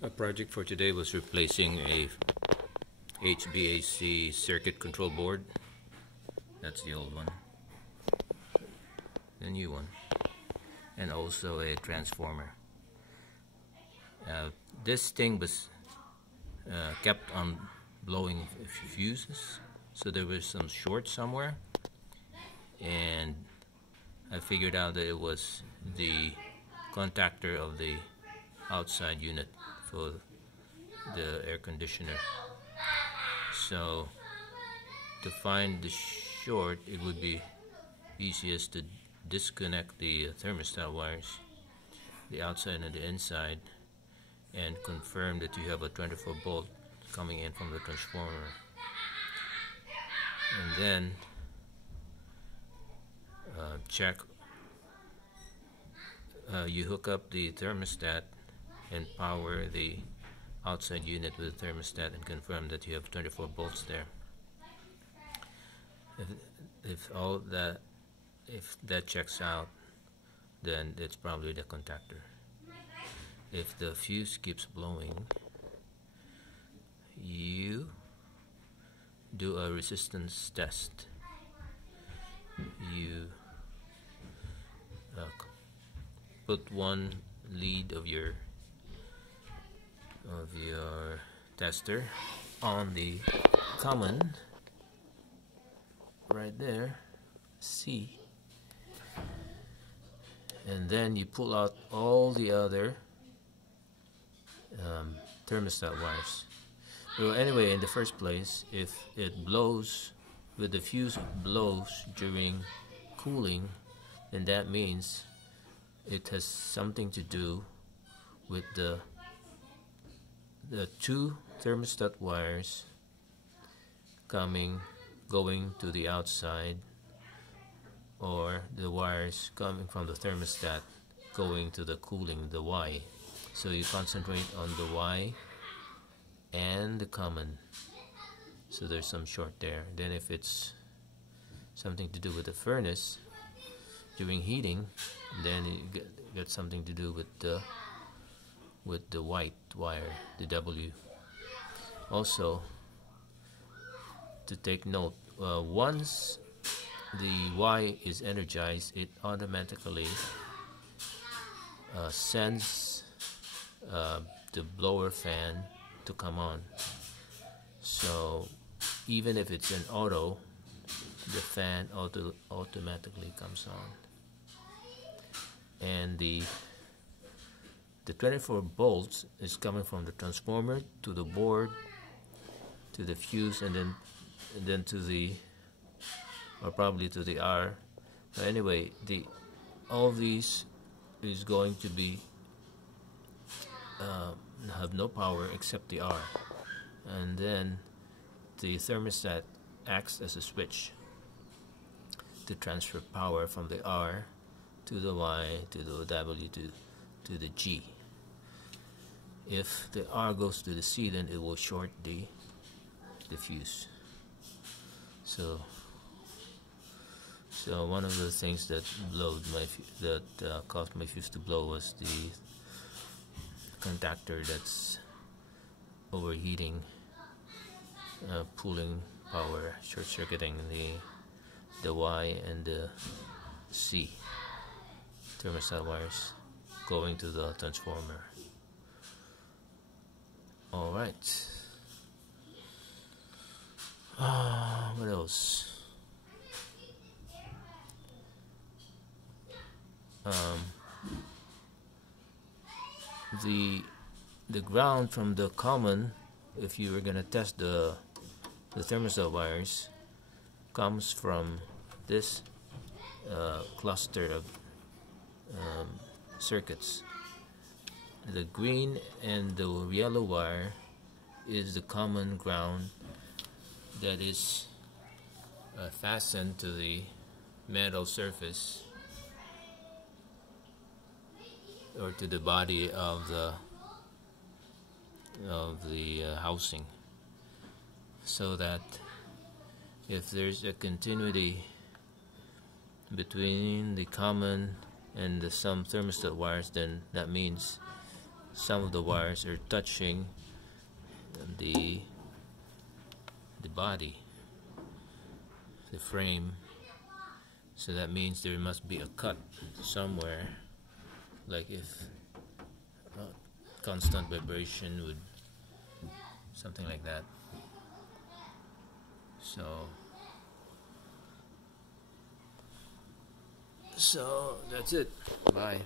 A project for today was replacing a HVAC circuit control board. That's the old one. The new one. And also a transformer. This thing was kept on blowing fuses, so there was some short somewhere, and I figured out that it was the contactor of the outside unit for the air conditioner. So to find the short, it would be easiest to disconnect the thermostat wires, the outside and the inside, and confirm that you have a 24 volt coming in from the transformer. And then check, you hook up the thermostat and power the outside unit with the thermostat and confirm that you have 24 volts there. If that checks out, then it's probably the contactor. If the fuse keeps blowing, you do a resistance test. You put one lead of your tester on the common right there, C, and then you pull out all the other thermostat wires. Well, anyway, in the first place, if it blows, with the fuse blows during cooling, then that means it has something to do with the two thermostat wires going to the outside, or the wires coming from the thermostat going to the cooling, the Y. So you concentrate on the Y and the common. So there's some short there. Then if it's something to do with the furnace during heating, then you get something to do with the white wire, the W. Also, to take note, once the Y is energized, it automatically sends the blower fan to come on. So even if it's in auto, the fan automatically comes on. And the 24 volts is coming from the transformer to the board, to the fuse, and then to the, or probably to the R. But anyway, all these is going to be have no power except the R, and then the thermostat acts as a switch to transfer power from the R to the Y to the W to the G. If the R goes to the C, then it will short the fuse. So one of the things that caused my fuse to blow was the contactor that's overheating, pulling power, short-circuiting the Y and the C thermostat wires going to the transformer. Alright. What else? The ground from the common, if you were gonna test the thermostat wires, comes from this cluster of circuits. The green and the yellow wire is the common ground that is fastened to the metal surface, or to the body of the housing, so that if there's a continuity between the common and some thermostat wires, then that means some of the wires are touching the body, the frame, so that means there must be a cut somewhere, like if constant vibration would, something like that. So that's it. Bye.